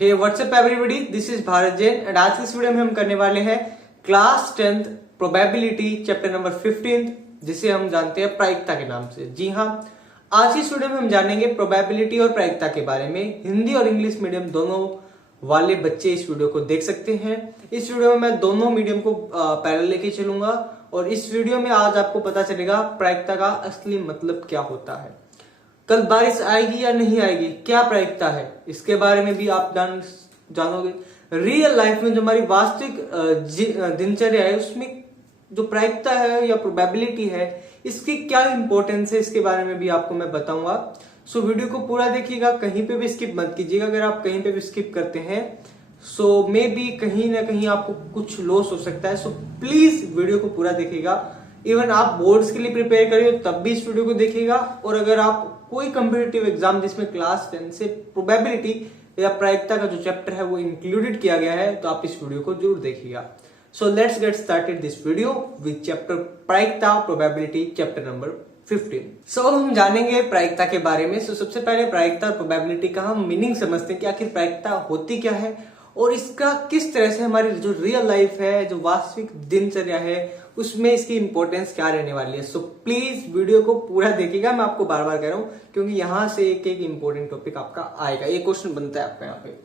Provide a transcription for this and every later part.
Hey what's up everybody, this is Bharat Jain and आज की इस वीडियो में हम करने वाले हैं class 10th probability chapter number 15 जिसे हम जानते हैं प्रायिकता के नाम से। जी हाँ, आज की इस वीडियो में हम जानेंगे प्रोबेबिलिटी और प्रायिकता के बारे में। हिंदी और इंग्लिश मीडियम दोनों वाले बच्चे इस वीडियो को देख सकते हैं। इस वीडियो में मैं दोनों मीडियम को पैरेलल लेके चलूंगा और इस वीडियो में आज आपको पता चलेगा प्रायिकता का असली मतलब क्या होता है। कल बारिश आएगी या नहीं आएगी, क्या प्रायिकता है, इसके बारे में भी आप जानोगे। रियल लाइफ में जो हमारी वास्तविक दिनचर्या है उसमें जो प्रायिकता है या प्रोबेबिलिटी है इसकी क्या इंपॉर्टेंस है, इसके बारे में भी आपको मैं बताऊंगा। सो वीडियो को पूरा देखिएगा, कहीं पे भी स्किप मत कीजिएगा। अगर आप कहीं पे भी स्किप करते हैं सो मे बी कहीं ना कहीं आपको कुछ लॉस हो सकता है। सो प्लीज वीडियो को पूरा देखिएगा। इवन आप बोर्ड्स के लिए प्रिपेयर करिए तब भी इस वीडियो को देखिएगा। और अगर आप कोई कम्पिटिटिव एग्जाम जिसमें क्लास 10 से प्रोबेबिलिटी या प्रायिकता का जो चैप्टर है वो इंक्लूडेड किया गया है तो आप इस वीडियो को जरूर देखिएगा। So let's get started this video with chapter प्रायिकता प्रोबेबिलिटी चैप्टर नंबर 15। सो अब हम जानेंगे प्रायिकता के बारे में। सो सबसे पहले प्रायिकता और प्रोबेबिलिटी का हम मीनिंग समझते हैं कि आखिर प्रायिकता होती क्या है और इसका किस तरह से हमारी जो रियल लाइफ है, जो वास्तविक दिनचर्या है, उसमें इसकी इंपॉर्टेंस क्या रहने वाली है। सो प्लीज वीडियो को पूरा देखिएगा। मैं आपको बार बार कह रहा हूं क्योंकि यहां से एक एक इंपॉर्टेंट टॉपिक आपका आएगा। ये क्वेश्चन बनता है आपका यहाँ पे।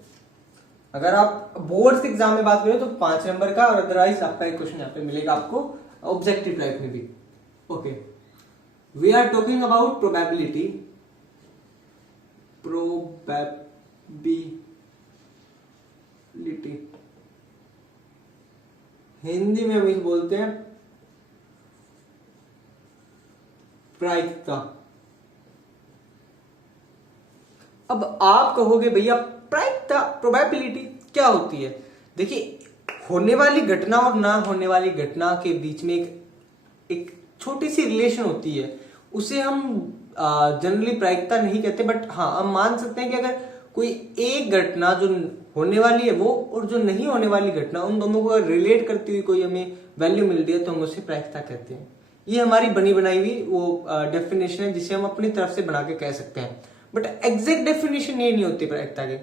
अगर आप बोर्ड के एग्जाम में बात करें तो 5 नंबर का और अदरवाइज आपका एक क्वेश्चन यहाँ पे मिलेगा आपको ऑब्जेक्टिव टाइप में भी। Okay, we are talking about probability. Hindi में हम इसे बोलते हैं प्रायिकता। अब आप कहोगे भैया प्रायिकता प्रोबेबिलिटी क्या होती है। देखिए, होने वाली घटना और ना होने वाली घटना के बीच में एक छोटी सी रिलेशन होती है, उसे हम जनरली प्रायिकता नहीं कहते, बट हाँ हम मान सकते हैं कि अगर कोई एक घटना जो होने वाली है वो और जो नहीं होने वाली घटना, उन दोनों को रिलेट करती हुई कोई हमें वैल्यू मिल रही है तो हम उसे प्रायिकता कहते हैं। ये हमारी बनी बनाई हुई वो डेफिनेशन है जिसे हम अपनी तरफ से बना के कह सकते हैं, बट एग्जैक्ट डेफिनेशन ये नहीं होती प्रायिकता की।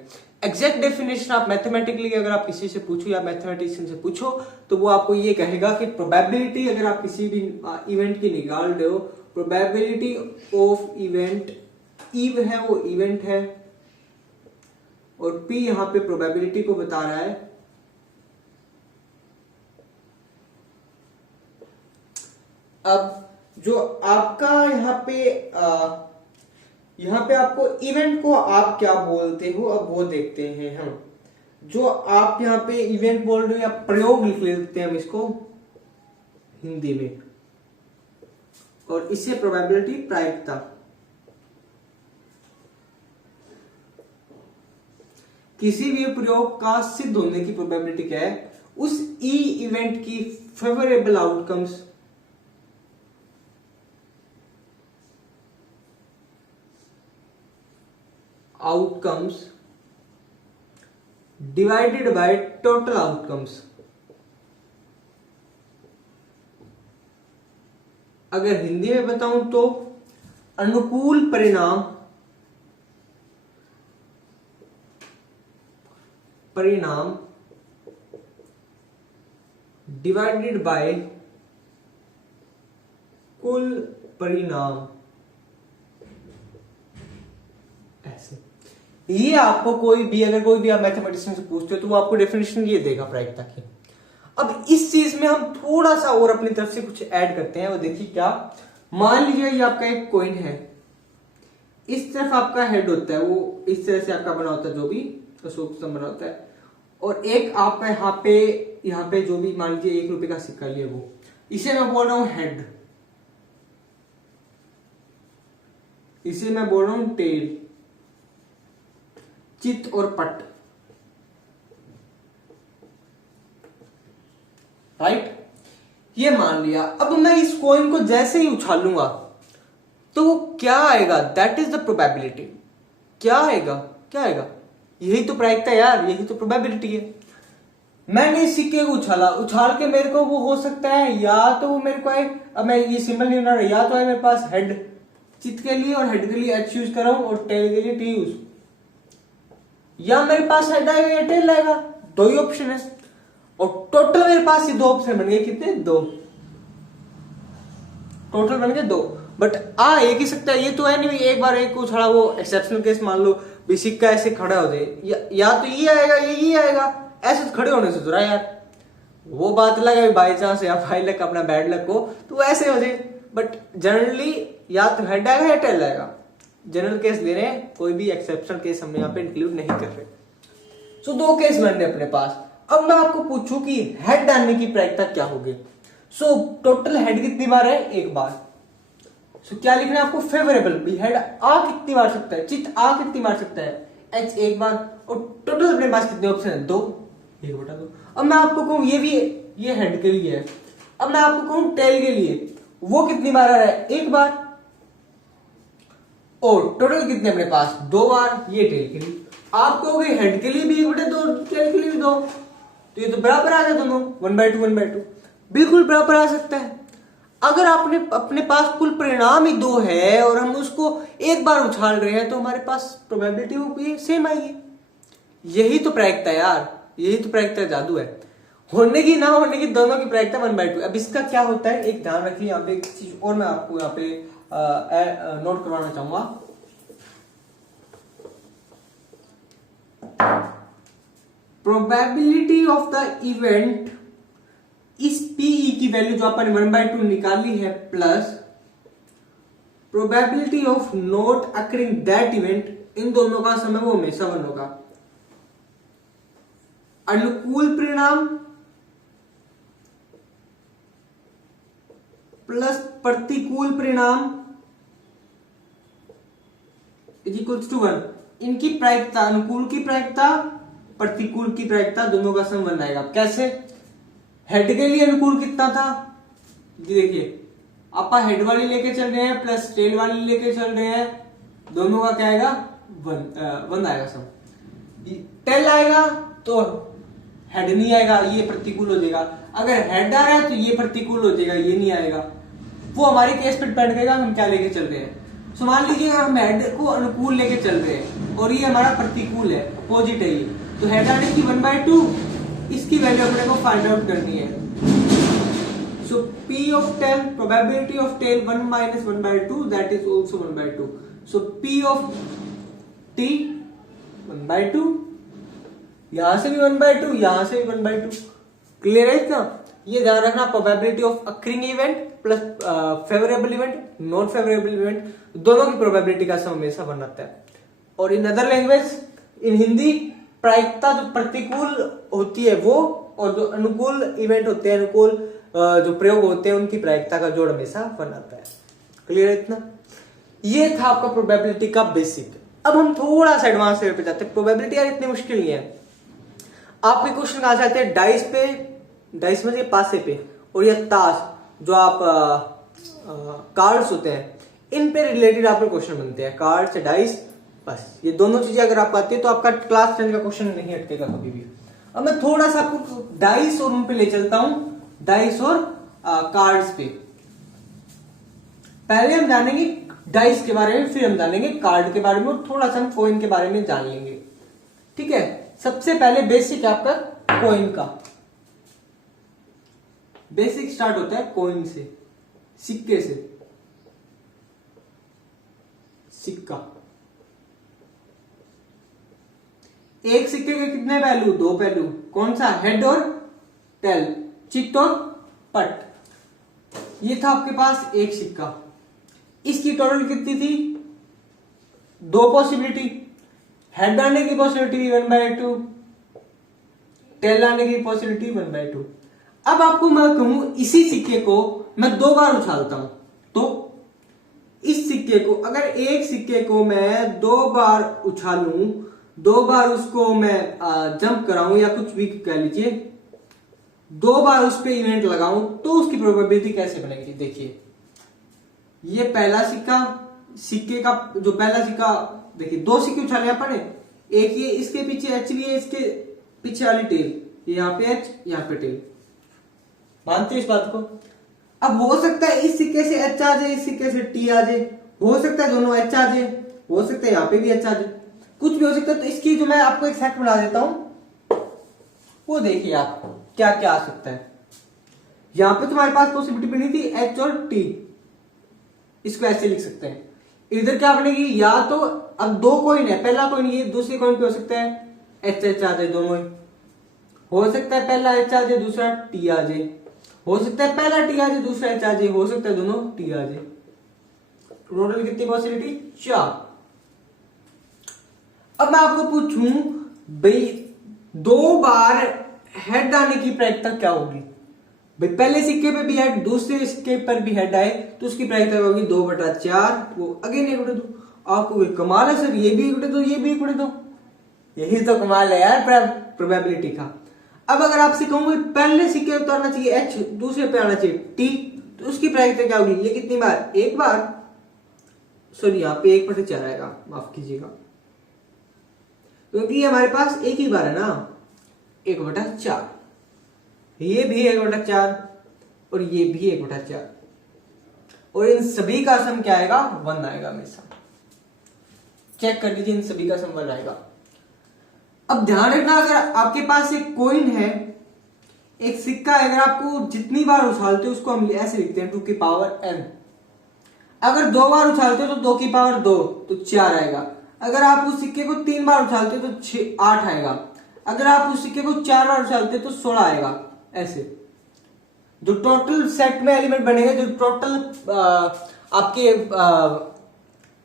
एग्जैक्ट डेफिनेशन आप मैथमेटिकली अगर आप किसी से पूछो या मैथमेटिशियन से पूछो तो वो आपको ये कहेगा कि प्रोबेबिलिटी अगर आप किसी भी इवेंट की निकाल रहे हो, प्रोबेबिलिटी ऑफ इवेंट, ईव है वो इवेंट है और पी यहां पे प्रोबेबिलिटी को बता रहा है। अब जो आपका यहाँ पे आपको इवेंट को आप क्या बोलते हो, अब वो देखते हैं हम। जो आप यहाँ पे इवेंट बोल रहे हो या प्रयोग लिख लेते हैं हम इसको हिंदी में, और इससे प्रोबेबिलिटी प्रायिकता। किसी भी प्रयोग का सिद्ध होने की प्रोबेबिलिटी क्या है, उस ई इवेंट की favourable outcomes divided by total outcomes. अगर हिंदी में बताऊं तो अनुकूल परिणाम डिवाइडेड बाय कुल परिणाम। ऐसे ये आपको कोई भी आप मैथमेटिशियन से पूछते हो तो वो आपको डेफिनेशन ये देगा प्रायिकता की। अब इस चीज में हम थोड़ा सा और अपनी तरफ से कुछ ऐड करते हैं। वो देखिए क्या, मान लीजिए ये आपका एक कॉइन है, इस तरफ आपका हेड होता है, वो इस तरह से आपका बना होता है, जो भी अशोक स्तंभ बना होता है, और एक आपका यहाँ पे जो भी मान लीजिए 1 रुपए का सिक्का लिया, वो इसे मैं बोल रहा हूं हेड, इसे मैं बोल रहा हूं टेल, चित और पट, राइट। ये मान लिया। अब मैं इस कॉइन को जैसे ही उछालूंगा तो वो क्या आएगा, दैट इज द प्रोबेबिलिटी। क्या आएगा, यही तो प्रायिकता यार, यही तो प्रोबेबिलिटी है। मैंने इस सिक्के को उछाल के मेरे को वो हो सकता है, या तो वो मेरे को है, अब मैं ये सिंबल नहीं बना रहा, या तो है मेरे पास हेड, चित के लिए और हेड के लिए एच यूज कर रहा हूं और टेल के लिए टी यूज, या मेरे पास हेड आएगा या टेल आएगा, दो ही ऑप्शन है। और टोटल मेरे पास ये दो ऑप्शन बन गए, कितने, दो, टोटल बन गए दो। बट आ एक ही सकता है, ये तो है नहीं एक बार एक उछाड़ा, वो एक्सेप्शनल केस मान लो भी सिक्का ऐसे खड़ा हो जाए, या तो ये आएगा या ये आएगा, ऐसे तो खड़े होने से तो रहा यार, वो बात अलग है बाई चांस या बाई लक अपना बैड लक हो तो ऐसे हो जाए। बट जनरली या तो हेड आएगा या टेल आएगा, जनरल केस ले रहे हैं, कोई भी एक्सेप्शन केस हम यहाँ पे इंक्लूड नहीं कर रहे। सो दो केस बन रहे अपने पास। अब मैं आपको पूछूं कि हेड डालने की प्रायिकता क्या होगी। सो टोटल हेड कितनी बार है, एक बार। सो क्या लिखना है आपको, फेवरेबल भी हेड आ कितनी बार सकता है, चित आ कितनी बार सकता है, एच एक बार। और टोटल अपने पास कितने ऑप्शन है, दो, एक बटा दो। अब मैं आपको कहूं ये भी, ये हेड के लिए है, अब मैं आपको कहूं टेल के लिए, वो कितनी बार आ रहा है, एक बार। और टोटल कितने अपने पास, दो बार, ये टेल के लिए। आप कहोगे हेड के लिए भी एक बटे दो, टेल के लिए भी दो, तो ये तो बराबर आ गया दोनों, 1/2 1/2, बिल्कुल बराबर आ सकता है। अगर आपने अपने पास कुल परिणाम ही दो है और हम उसको एक बार उछाल रहे हैं तो हमारे पास प्रोबेबिलिटी भी सेम आएगी। यही तो प्रायिकता है यार, यही तो प्रायिकता जादू है, होने की ना होने की दोनों की प्रायिकता 1/2। अब इसका क्या होता है, एक ध्यान रखिए यहाँ पे, एक चीज और मैं आपको यहाँ पे नोट करवाना चाहूंगा। प्रोबेबिलिटी ऑफ द इवेंट, इस पीई की वैल्यू जो अपन 1/2 निकाली है, plus probability of not occurring that event, इन दोनों का समय वो हमेशा 1 होगा। अनुकूल परिणाम प्लस प्रतिकूल परिणाम इज इक्वल्स टू 1। इनकी प्रायिकता, अनुकूल की प्रायिकता, प्रतिकूल की प्रायिकता, दोनों का सम 1 आएगा। कैसे, हेड के लिए अनुकूल कितना था, जी देखिए, आप हेड वाली लेके चल रहे हैं प्लस टेल वाली लेके चल रहे हैं, दोनों का क्या आएगा, 1 आएगा सम। टेल आएगा तो हेड नहीं आएगा, ये प्रतिकूल हो जाएगा। अगर हेड आ रहा है तो ये प्रतिकूल हो जाएगा, ये नहीं आएगा। वो हमारे केस पे डिपेंड करेगा हम क्या लेके चल रहे हैं। सो मान लीजिए हम हेड को अनुकूल लेके चल रहे हैं और ये हमारा प्रतिकूल है, अपोजिट है ये, तो हेड आने की 1/2, इसकी वैल्यू अपने को फाइंड आउट करनी है। So P of tail, probability of tail 1 - 1/2, that is also 1/2। So P of T 1/2, यहां से भी 1/2, यहां से भी 1/2। क्लियर है इतना, ये ध्यान रखना। Probability of occurring event plus favourable event, not favourable event, दोनों की प्रोबेबिलिटी का सम हमेशा 1 आता है। और इन अदर लैंग्वेज, इन हिंदी, प्रायिकता जो प्रतिकूल होती है वो, और जो अनुकूल इवेंट होते हैं, अनुकूल जो प्रयोग होते हैं, उनकी प्रायिकता का जोड़ हमेशा 1 आता है। क्लियर है इतना, ये था आपका प्रोबेबिलिटी का बेसिक। अब हम थोड़ा सा एडवांस लेवल पे जाते हैं। प्रोबेबिलिटी यार इतनी मुश्किल नहीं है। आपके क्वेश्चन आ जाते हैं डाइस पे, डाइस में पासे पे, और ये ताश जो आप कार्ड्स होते हैं, इन पे रिलेटेड आपके क्वेश्चन बनते हैं, कार्ड्स, डाइस, बस ये दोनों चीजें अगर आपको आती है तो आपका क्लास 10 का क्वेश्चन नहीं हटकेगा कभी भी। अब मैं थोड़ा सा आपको डाइस और उन पे ले चलता हूं, डाइस और कार्ड्स पे। पहले हम जानेंगे डाइस के बारे में, फिर हम जानेंगे कार्ड के बारे में, और थोड़ा सा हम कॉइन के बारे में जान लेंगे। ठीक है, सबसे पहले बेसिक आपका कॉइन का बेसिक स्टार्ट होता है कॉइन से, सिक्के से। सिक्का, एक सिक्के के कितने पहलू, 2 पहलू। कौन सा, हेड और टेल, चित और पट। ये था आपके पास एक सिक्का, इसकी टोटल कितनी थी, 2 पॉसिबिलिटी। हेड आने की पॉसिबिलिटी 1/2, टेल आने की पॉसिबिलिटी 1/2। अब आपको मैं कहूं इसी सिक्के को मैं 2 बार उछालता हूं, तो इस सिक्के को, अगर एक सिक्के को मैं 2 बार उछालूं, 2 बार उसको मैं जंप कराऊं, या कुछ भी कह लीजिए, 2 बार उस पर इवेंट लगाऊं, तो उसकी प्रोबेबिलिटी कैसे बनेगी। देखिए, ये पहला सिक्का, सिक्के का जो पहला सिक्का, देखिए 2 सिक्के उछाले अपन, एक ये इसके पीछे एच भी है, इसके पीछे वाली टेल, यहाँ पे एच, यहाँ पे टेल। मानते इस बात को। अब हो सकता है इस सिक्के से एच आ जाए, इस सिक्के से टी आ जाए, हो सकता है दोनों एच आ जाए, हो सकता है यहाँ पे भी एच आ जाए। कुछ भी हो सकता है। तो इसकी जो मैं आपको एक सेट बना देता हूं, वो देखिए आप क्या क्या आ सकता है। यहां पे तुम्हारे पास पॉसिबिलिटी बनी थी एच और टी, इसको ऐसे लिख सकते हैं। इधर क्या बनेगी, या तो अब दो कॉइन है, पहला कॉइन ये, दूसरी कॉइन पे हो सकता है एच एच आ जाए, दोनों ही हो सकता है। पहला एच आ जाए, दूसरा टी आ जाए, हो सकता है पहला टी आ जाए, दूसरा एच आ जाए, हो सकता है दोनों टी आ जाए। टोटल कितनी पॉसिबिलिटी, 4। अब मैं आपको पूछूं भाई 2 बार हेड आने की प्रायिकता क्या होगी। भाई पहले सिक्के पे भी हेड, दूसरे सिक्के पर भी हेड आए तो उसकी प्रायिकता होगी 2/4। वो अगेन एक उड़े दो। आपको कोई कमाल है सर, ये भी एक उड़े दो, ये भी एक उड़े दो, यही तो कमाल है यार प्रोबेबिलिटी का। अब अगर आपसे कहूंगे पहले सिक्के पे उतारना चाहिए एच, दूसरे पे आना चाहिए टी, तो उसकी प्रायिकता क्या होगी, ये कितनी बार, एक बार, सॉरी यहाँ पे 1/4 आएगा, माफ कीजिएगा, क्योंकि ये हमारे पास एक ही बार है ना, 1/4। ये भी 1/4 और ये भी 1/4, और इन सभी का सम क्या आएगा, 1 आएगा हमेशा। चेक कर लीजिए, इन सभी का सम 1 आएगा। अब ध्यान रखना, अगर आपके पास एक कॉइन है, एक सिक्का है, अगर आपको जितनी बार उछालते हो उसको हम ऐसे लिखते हैं 2 की पावर n। अगर 2 बार उछालते हो तो 2 की पावर 2, तो 4 आएगा। अगर आप उस सिक्के को 3 बार उछालते हो तो 8 आएगा। अगर आप उस सिक्के को 4 बार उछालते हो तो 16 आएगा। ऐसे जो टोटल सेट में एलिमेंट बनेंगे, जो टोटल आपके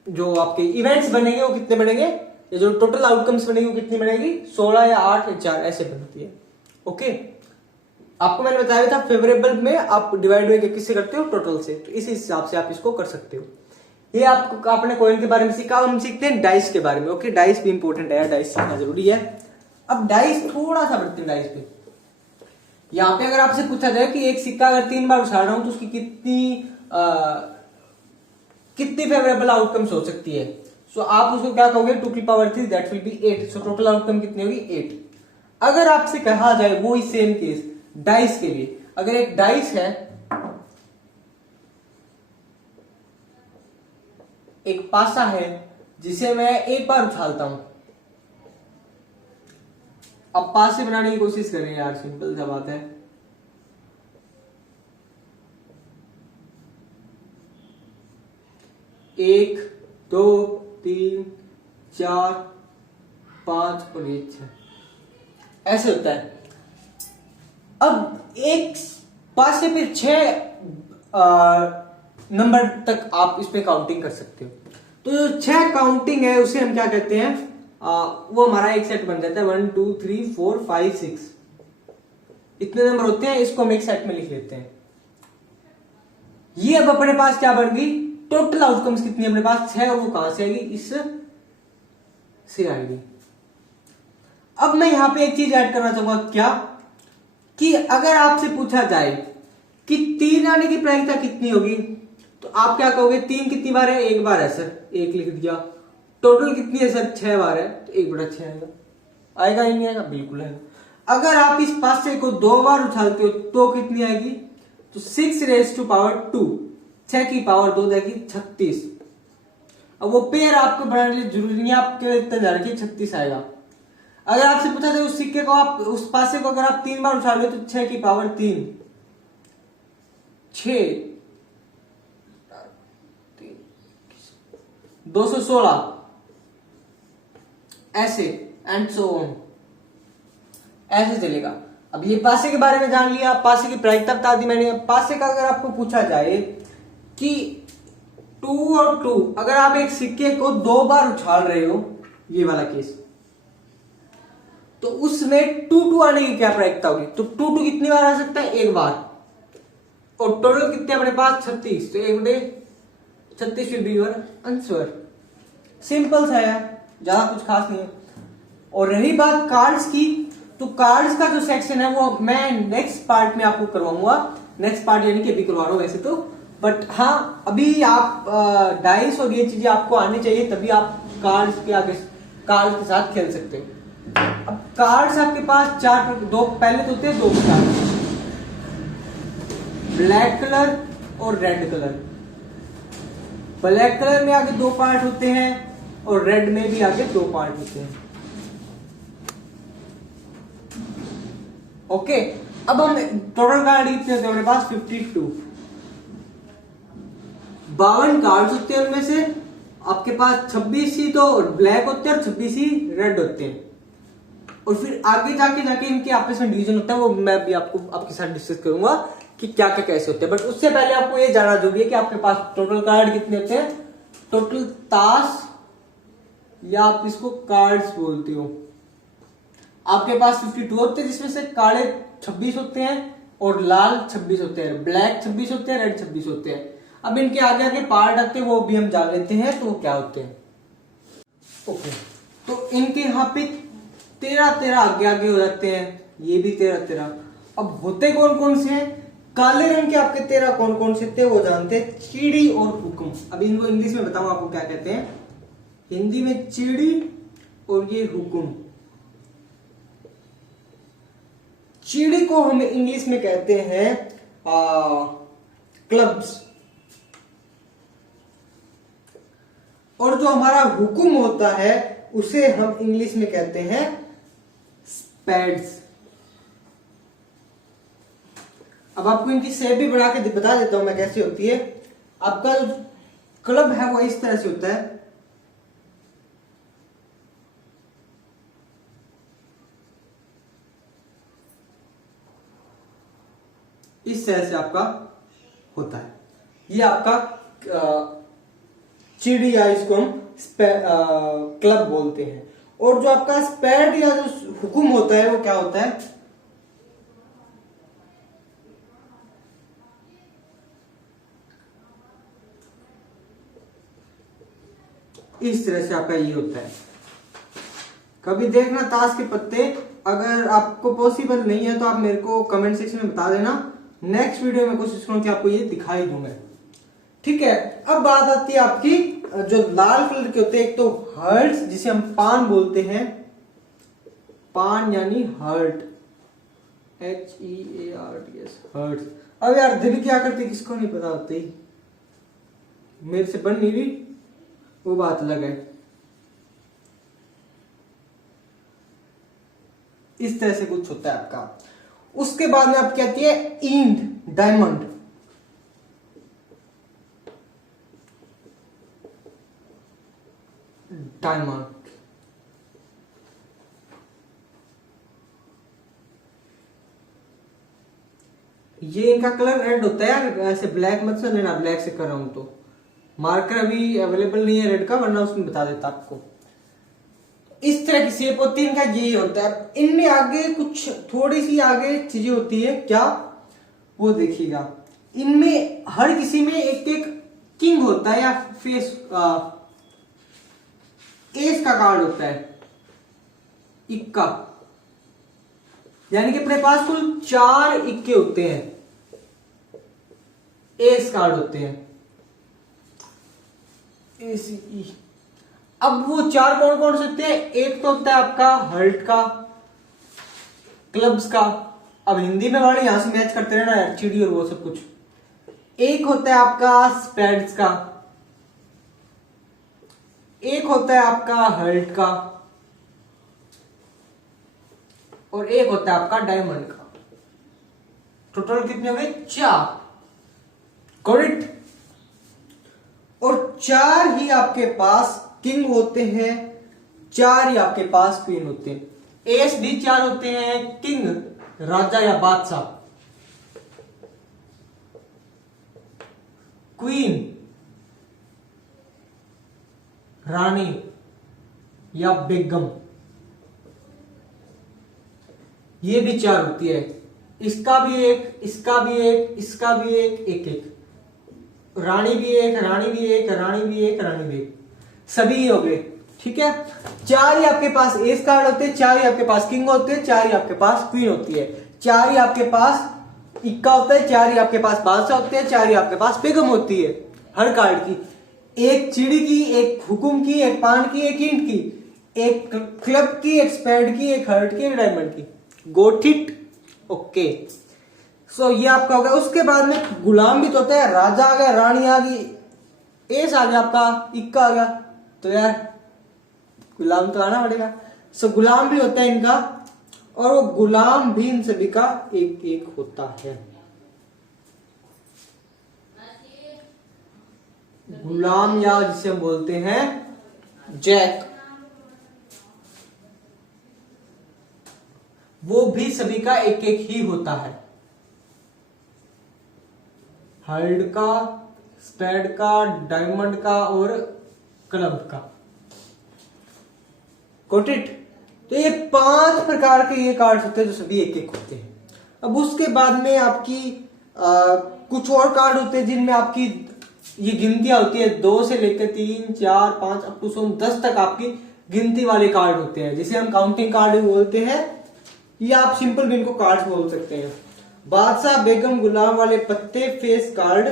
जो आपके इवेंट्स बनेंगे वो कितने बनेंगे, या जो टोटल आउटकम्स बनेगी वो कितनी बनेगी, 16 या 8 या 4 ऐसे बनती है। ओके, आपको मैंने बताया था फेवरेबल में आप डिवाइड में किससे करते हो, टोटल से, तो इसी हिसाब से आप इसको कर सकते हो। ये आपको आपने कॉइन के बारे में सीखा, हम सीखते हैं डाइस के बारे में। ओके, डाइस भी इंपॉर्टेंट है, डाइस सीखना जरूरी है। अब डाइस थोड़ा सा बढ़ते हैं डाइस पे। यहाँ पे अगर आपसे पूछा जाए कि एक सिक्का अगर 3 बार उछाल रहा हूं तो उसकी कितनी फेवरेबल आउटकम्स हो सकती है, सो आप उसको क्या कहोगे, 2 की power 3 that will be 8। So total outcome कितनी होगी, 8। अगर आपसे कहा जाए वो ही सेम केस डाइस के लिए, अगर एक डाइस है, एक पासा है जिसे मैं एक बार उछालता हूं। अब पासे बनाने की कोशिश करें यार, सिंपल सा बात है। एक, 2, 3, 4, 5 और ये 6, ऐसे होता है। अब एक पासे पे 6 नंबर तक आप इस पे काउंटिंग कर सकते हो। तो जो 6 काउंटिंग है उसे हम क्या कहते हैं, वो हमारा एक सेट बन जाता है। 1 2 3 4 5 6 इतने नंबर होते हैं, इसको हम एक सेट में लिख लेते हैं। ये अब अपने पास क्या बन गई, टोटल आउटकम्स कितनी अपने पास 6, और वो कहां से आएगी, इस से आएगी। अब मैं यहां पे एक चीज ऐड करना चाहूंगा, क्या कि अगर आपसे पूछा जाए कि 3 आने की प्रायिकता कितनी होगी, तो आप क्या कहोगे, 3 कितनी बार है, एक बार है सर, 1 लिख दिया। टोटल कितनी है सर, 6 बार है, तो 1/6 आएगा। आएगा ही नहीं आएगा, बिल्कुल आएगा। अगर आप इस पासे को 2 बार उछालते हो तो कितनी आएगी, तो 6 रेज़ टू पावर 2, 6 की पावर 2 देगी 36। अब वो पेयर आपको बनाने के लिए जरूरी नहीं है, आप केवल इतना जान रखिए 36 आएगा। अगर आपसे पूछा जाए उस सिक्के को आप, उस पासे को अगर आप 3 बार उछालोगे तो 6 की पावर 3, 6 216, ऐसे एंड सो ऑन, ऐसे चलेगा। अब ये पासे के बारे में जान लिया, पासे की प्रायिकता बता दी मैंने। पासे का अगर आपको पूछा जाए कि 2 और 2, अगर आप एक सिक्के को 2 बार उछाल रहे हो, ये वाला केस, तो उसमें 2 आने की क्या प्रायिकता होगी, तो 2 कितनी बार आ सकता है, एक बार, और टोटल कितने अपने पास 36, तो 1/36 will be your answer. Simple सा है, ज्यादा कुछ खास नहीं है। और रही बात कार्ड्स की, तो कार्ड्स का जो सेक्शन है वो मैं नेक्स्ट पार्ट में आपको करवाऊंगा। नेक्स्ट पार्ट यानी कि अभी करवा रहा हूं वैसे तो, बट हाँ अभी आप डाइस और ये चीजें आपको आनी चाहिए, तभी आप कार्ड्स के आगे कार्ड के साथ खेल सकते हो। अब कार्ड्स आपके पास 4, 2 पहले तो होते हैं 2 प्रकार, ब्लैक कलर और रेड कलर। ब्लैक कलर में आगे 2 पार्ट होते हैं और रेड में भी आगे 2 पार्ट होते हैं। ओके, अब हम टोटल कार्ड कितने होते हैं हमारे पास? 52। 52 कार्ड्स होते हैं, उनमें से आपके पास 26 ही तो ब्लैक होते हैं और 26 ही रेड होते हैं। और फिर आगे जाके इनके आपस में डिवीजन होता है, वो मैं भी आपको आपके साथ डिस्कस करूंगा कि क्या क्या कैसे होते हैं। बट उससे पहले आपको ये जानना जरूरी है कि आपके पास टोटल कार्ड कितने होते हैं। टोटल ताश, या आप इसको कार्ड्स बोलते हो, आपके पास 52 होते हैं, जिसमें से काले 26 होते हैं और लाल 26 होते हैं, ब्लैक 26 होते हैं, रेड 26 होते हैं। अब इनके आगे आगे पार्ट आते हैं, वो भी हम जान लेते हैं तो वो क्या होते हैं। ओके, तो इनके यहाँ पे 13 आगे आगे हो जाते हैं, ये भी 13। अब होते कौन कौन से हैं? काले रंग के आपके 13 कौन कौन से थे वो जानते हैं, चिड़ी और हुक्म। अब इनको इंग्लिश में बताऊं आपको क्या कहते हैं। हिंदी में चिड़ी और ये हुक्म। चिड़ी को हम इंग्लिश में कहते हैं क्लब्स, और जो हमारा हुक्म होता है उसे हम इंग्लिश में कहते हैं स्पैड्स। अब आपको इनकी शेप भी बना के बता देता हूं मैं कैसी होती है। आपका जो क्लब है वो इस तरह से होता है, इस तरह से आपका होता है। ये आपका चिड़ी, या इसको हम क्लब बोलते हैं। और जो आपका स्पैड या जो हुक्म होता है वो क्या होता है? इस तरह से आपका ये होता है। कभी देखना ताश के पत्ते, अगर आपको पॉसिबल नहीं है तो आप मेरे को कमेंट सेक्शन में बता देना, नेक्स्ट वीडियो में कोशिश करूँ कि आपको ये दिखाई दूंगा। ठीक है, अब बात आती है आपकी जो लाल कलर के होते हैं। एक तो हर्ट्स, जिसे हम पान बोलते हैं, पान यानी हर्ट, HEARTS, हर्ट्स। अब यार दिल क्या करते किसको नहीं पता होती, मेरे से बन नहीं रही वो बात अलग है। इस तरह से कुछ होता है आपका। उसके बाद में आप कहती है इंड, डायमंड। डायमंड ये इनका कलर रेड होता है यार, ऐसे ब्लैक मत से लेना, ब्लैक से कर रहा हूं तो मार्कर अभी अवेलेबल नहीं है रेड का, वरना उसमें बता देता आपको। इस तरह की शेप होती है इनका, ये होता है। इनमें आगे कुछ थोड़ी सी आगे चीजें होती है, क्या वो देखिएगा। इनमें हर किसी में एक एक किंग होता है, या फेस एस का कार्ड होता है, इक्का, यानी कि अपने पास कुल 4 इक्के होते हैं, एस कार्ड होते हैं, ACE। अब वो 4 कौन कौन से होते हैं? एक तो होता है आपका हर्ट का, क्लब्स का, अब हिंदी में वाले यहां से मैच करते रहना यार, चिड़ी और वो सब कुछ। एक होता है आपका स्पैड्स का, एक होता है आपका हर्ट का, और एक होता है आपका डायमंड का। टोटल कितने हो गए? 4, करेक्ट। और 4 ही आपके पास किंग होते हैं, 4 ही आपके पास क्वीन होते हैं। एस डी 4 होते हैं, किंग राजा या बादशाह, क्वीन रानी या बेगम, ये भी 4 होती है। इसका भी एक, इसका भी एक, इसका भी एक, एक एक, रानी भी एक, रानी भी एक, रानी भी एक, रानी भी एक, सभी हो गए। ठीक है, 4 ही आपके पास एस कार्ड होते हैं, 4 ही आपके पास किंग होते हैं, 4 ही आपके पास क्वीन होती है, 4 ही आपके पास इक्का होता है, 4 ही आपके पास बादशाह होते हैं, 4 ही आपके पास बेगम होती है हर कार्ड की। एक चिड़ी की, एक हुकुम की, एक पान की, एक इंट की, एक क्लब की, एक स्पैड की, एक हर्ट की, एक डायमंड की। Got it? ओके, सो ये आपका हो गया। उसके बाद में गुलाम भी तो होता है, राजा आ गया, रानी आ गई, एस आ गया, आपका इक्का आ गया, तो यार गुलाम तो आना पड़ेगा। सो गुलाम भी होता है इनका, और वो गुलाम भी इन सभी का एक एक होता है। गुलाम या जिसे हम बोलते हैं जैक, वो भी सभी का एक एक ही होता है। हर्ड का, स्प्रेड का, डायमंड का और क्लब का। Got it. तो ये 5 प्रकार के ये कार्ड्स होते हैं जो सभी एक एक होते हैं। अब उसके बाद में आपकी कुछ और कार्ड होते हैं जिनमें आपकी ये गिनतियां होती है 2 से लेकर 3, 4, 5 अप टू 10 तक आपकी गिनती वाले कार्ड होते हैं, जिसे हम काउंटिंग कार्ड बोलते हैं, या आप सिंपल भी इनको कार्ड बोल सकते हैं। बादशाह, बेगम, गुलाम वाले पत्ते फेस कार्ड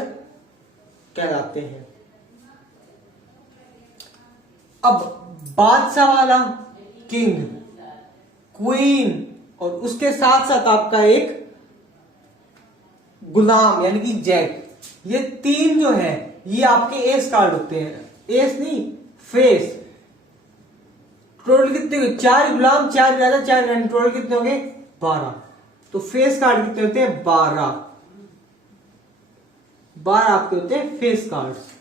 कहलाते हैं। अब बादशाह वाला किंग, क्वीन और उसके साथ साथ आपका एक गुलाम यानी कि जैक, ये 3 जो है ये आपके एस कार्ड होते हैं। एस नहीं, फेस। टोटल कितने हुए? 4 गुलाम, 4 राजा, 4 रानी, टोटल कितने हो गए? 12। तो फेस कार्ड कितने होते हैं? 12। 12 आपके होते हैं फेस कार्ड्स।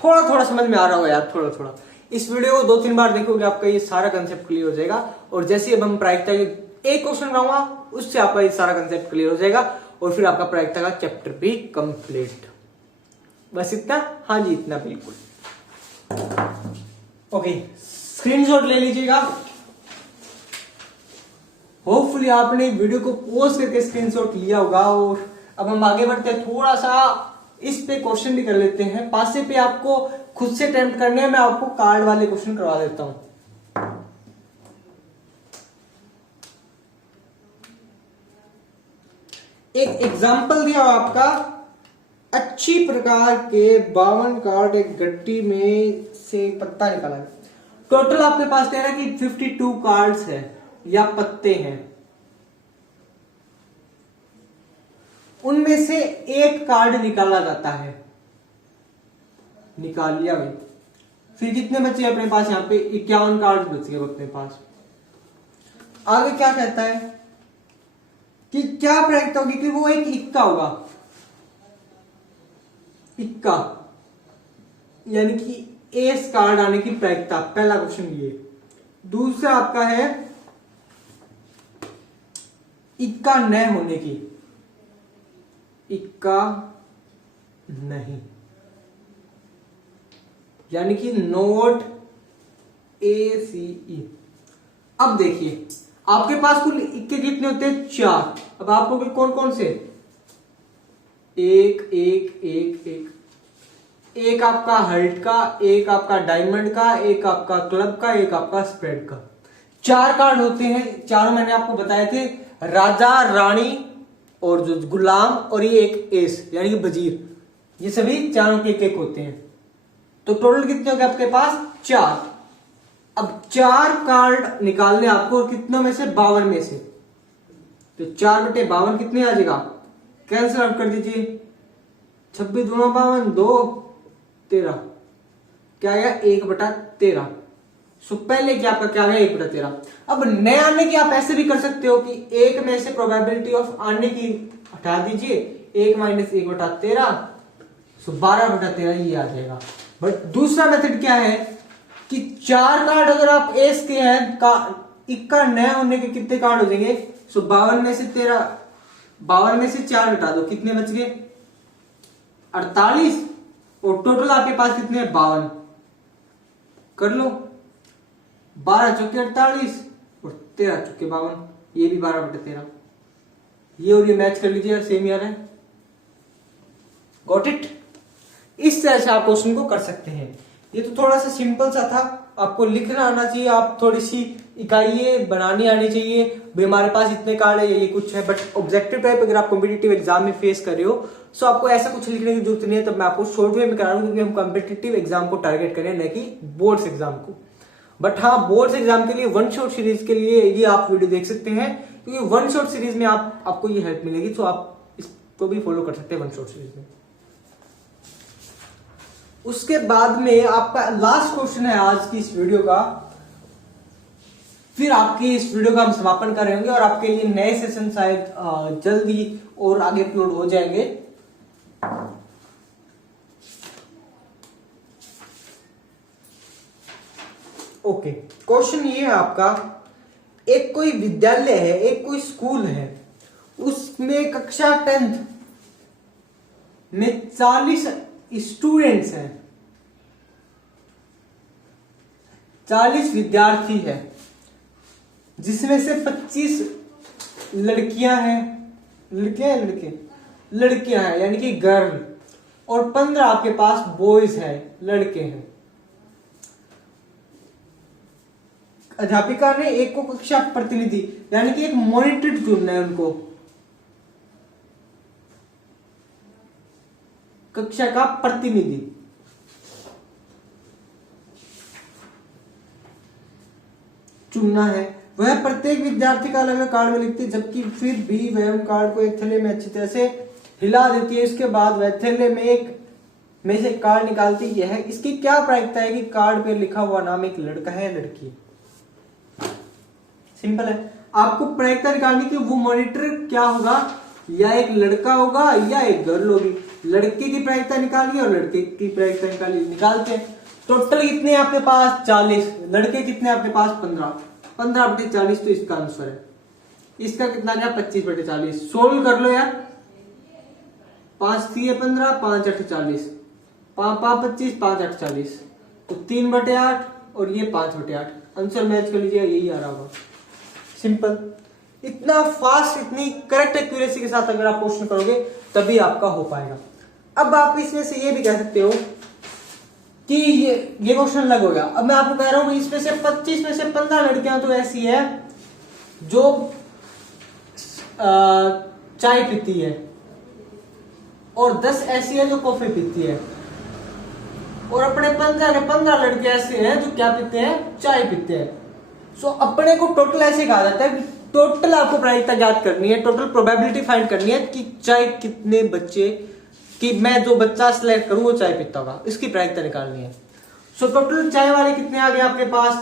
थोड़ा थोड़ा समझ में आ रहा होगा यार, थोड़ा थोड़ा। इस वीडियो को 2-3 बार देखोगे आपका ये सारा कंसेप्ट क्लियर हो जाएगा। और जैसे अब हम प्रायिकता के एक क्वेश्चन कराऊंगा उससे आपका ये सारा कंसेप्ट क्लियर हो जाएगा, और फिर आपका प्रायिकता का चैप्टर भी कंप्लीट। बस इतना? हाँ जी, इतना बिल्कुल। ओके, स्क्रीनशॉट ले लीजिएगा। होपफुली आपने वीडियो को पॉज करके स्क्रीनशॉट लिया होगा। और अब हम आगे बढ़ते हैं, थोड़ा सा इस पे क्वेश्चन भी कर लेते हैं। पासे पे आपको खुद से अटेम्प्ट करने हैं, मैं आपको कार्ड वाले क्वेश्चन करवा देता हूं। एक एग्जाम्पल दिया आपका, अच्छी प्रकार के 52 कार्ड एक गट्टी में से पत्ता निकाला। टोटल आपके पास कह रहा है कि 52 कार्ड्स है या पत्ते हैं। उनमें से एक कार्ड निकाला जाता है। निकाल लिया भाई। फिर कितने बचे अपने पास? यहां पे 51 कार्ड बच गए अपने पास। आगे क्या कहता है कि क्या प्रायिकता होगी? कि वो एक इक्का होगा। इक्का यानी कि एस कार्ड आने की प्रायिकता। पहला क्वेश्चन ये। दूसरा आपका है इक्का न होने की। इक्का नहीं, यानी कि नोट ACE। अब देखिए आपके पास कुल इक्के कितने होते हैं? 4। अब आपको कौन कौन से? एक एक एक एक एक आपका हर्ट का, एक आपका डायमंड का, एक आपका क्लब का, एक आपका स्प्रेड का। 4 कार्ड होते हैं। चारों मैंने आपको बताए थे, राजा, रानी और जो गुलाम, और ये एक एस यानी कि वजीर। ये सभी चारों के एक होते हैं। तो टोटल कितने हो गए आपके पास? 4। अब 4 कार्ड निकालने आपको, कितनों में से? 52 में से। तो 4/52 कितने आ जाएगा? कैंसिल आउट कर दीजिए। 26 दूना 52, 2 13। क्या आया? 1/13। सो पहले क्या आपका क्या गया? 1/13। अब नए आने की आप ऐसे भी कर सकते हो कि 1 में से प्रोबेबिलिटी ऑफ आने की हटा दीजिए, 1 - 1/13, सो 12/13 ये आ जाएगा। बट दूसरा मेथड क्या है कि 4 कार्ड अगर आप एस के हैं का इक्का नया होने के कितने कार्ड हो जाएंगे? सो 52 में से 4 घटा दो, कितने बच गए? 48। और टोटल आपके पास कितने? 52 कर लो। 12 चौके 48 और 13 चौके 52, ये भी 12/13। ये और ये मैच कर लीजिए, सेम यार है। Got it? इस तरह से आप क्वेश्चन को कर सकते हैं। ये तो थोड़ा सा सिंपल सा था। आपको लिखना आना चाहिए, आप थोड़ी सी इकाइयां बनानी आनी चाहिए। भाई हमारे पास इतने कार्ड है, ये कुछ है। बट ऑब्जेक्टिव टाइप अगर आप कॉम्पिटिटिव एग्जाम में फेस कर रहे हो, सो आपको ऐसा कुछ लिखने की जरूरत नहीं है। तब मैं आपको शॉर्ट वे में करा रहा हूं, क्योंकि हम कॉम्पिटिटिव एग्जाम को टारगेट करें, न कि बोर्ड्स एग्जाम को। बट हाँ, बोर्ड्स एग्जाम के लिए वन शॉट सीरीज के लिए ये आप वीडियो देख सकते हैं, क्योंकि वन शॉट सीरीज में आपको ये हेल्प मिलेगी। तो आप इसको भी फॉलो कर सकते हैं वन शॉट सीरीज में। उसके बाद में आपका लास्ट क्वेश्चन है आज की इस वीडियो का, फिर आपकी इस वीडियो का हम समापन कर रहे होंगे और आपके लिए नए सेशन शायद जल्दी और आगे अपलोड हो जाएंगे। ओके, क्वेश्चन ये है आपका, एक कोई विद्यालय है, एक कोई स्कूल है, उसमें कक्षा 10th में 40 स्टूडेंट्स हैं, 40 विद्यार्थी है, जिसमें से 25 लड़कियां हैं, लड़कियां हैं यानी कि गर्ल, और 15 आपके पास बॉयज हैं, लड़के हैं। अध्यापिका ने एक को कक्षा प्रतिनिधि यानी कि एक मॉनिटर चुनना है उनको, कक्षा का प्रतिनिधि। चुनना है, वह प्रत्येक विद्यार्थी का अलग कार्ड में लिखती है, जबकि फिर भी वह कार्ड को एक थैले में अच्छी तरह से हिला देती है। इसके बाद वह थैले में एक से कार्ड निकालती है। इसकी क्या प्रायिकता है कि कार्ड पे लिखा हुआ नाम एक लड़का है या लड़की है? सिंपल है, आपको प्रायिकता निकालनी कि वो मॉनिटर क्या होगा, या एक लड़का होगा या एक गर्ल होगी। लड़के की प्रायिकता निकालिए और लड़के की प्रायिकता निकालिए, निकालते हैं। टोटल कितने आपके पास 40, लड़के कितने आपके पास 15/40 तो इसका आंसर है। इसका कितना गया 25/40, सोल्व कर लो यार। 5 3 15, 5 8 40, 5 25, 5 8 40, तो 3/8 और ये 5/8, आंसर मैच कर लीजिए, यही आ रहा होगा। सिंपल, इतना फास्ट, इतनी करेक्ट एक्यूरेसी के साथ अगर आप क्वेश्चन करोगे तभी आपका हो पाएगा। अब आप इसमें से ये भी कह सकते हो कि ये क्वेश्चन अलग हो गया। अब मैं आपको कह रहा हूं इसमें से 25 में से 15 लड़कियां तो ऐसी है जो चाय पीती है, और 10 ऐसी है जो कॉफी पीती है, और अपने 15 लड़के ऐसे हैं जो क्या पीते हैं, चाय पीते हैं। सो अपने को टोटल ऐसे कहा जाता है, टोटल आपको प्रायिकता ज्ञात करनी है, टोटल प्रोबेबिलिटी फाइंड करनी है कि चाय कितने बच्चे, कि मैं जो बच्चा सिलेक्ट करूं वो चाय पीता होगा, इसकी प्रायिकता निकालनी है। सो टोटल चाय वाले कितने आ गए आपके पास,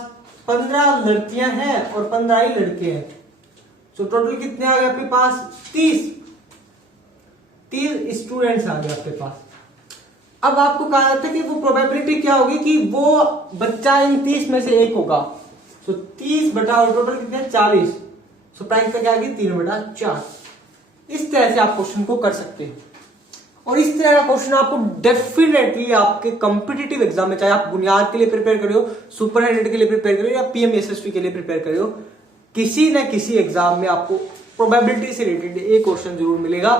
15 लड़कियां हैं और 15 ही लड़के हैं। सो टोटल कितने आ गए आपके पास, 30 स्टूडेंट्स आ गए आपके पास। अब आपको कहा जाता है कि वो प्रोबेबिलिटी क्या होगी कि वो बच्चा इन 30 में से एक होगा। तो 30 बटा टोटल कितने 40, सो प्रायिकता क्या आ गई 3/4। इस तरह से आप क्वेश्चन को कर सकते हैं, और इस तरह का क्वेश्चन आपको डेफिनेटली आपके कॉम्पिटिटिव एग्जाम में, चाहे आप बुनियाद के लिए प्रिपेयर कर रहे हो, सुपरटेंडेंट के लिए प्रिपेयर कर रहे हो, या पीएमएसएसबी के लिए प्रिपेयर कर रहे हो, किसी न किसी एग्जाम में आपको प्रोबेबिलिटी से रिलेटेड एक क्वेश्चन जरूर मिलेगा,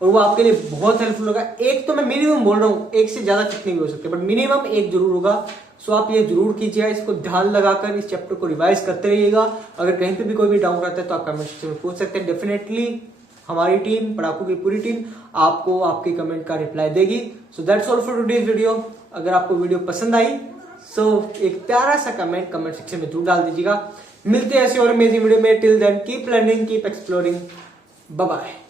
और वो आपके लिए बहुत हेल्पफुल होगा। एक तो मैं मिनिमम बोल रहा हूँ, एक से ज्यादा कितने भी हो सकते हैं, बट मिनिमम एक जरूर होगा। सो आप ये जरूर कीजिएगा, इसको ध्यान लगाकर इस चैप्टर को रिवाइज करते रहिएगा। अगर कहीं पे भी कोई भी डाउट रहता है तो आप कमेंट सेक्शन में पूछ सकते हैं। डेफिनेटली हमारी टीम, पढ़ाकू की पूरी टीम आपको आपके कमेंट का रिप्लाई देगी। So that's all for today's video. अगर आपको वीडियो पसंद आई सो एक प्यारा सा कमेंट सेक्शन में जरूर डाल दीजिएगा। मिलते हैं ऐसे और अमेजिंग वीडियो में। Till then keep learning, keep exploring, bye bye.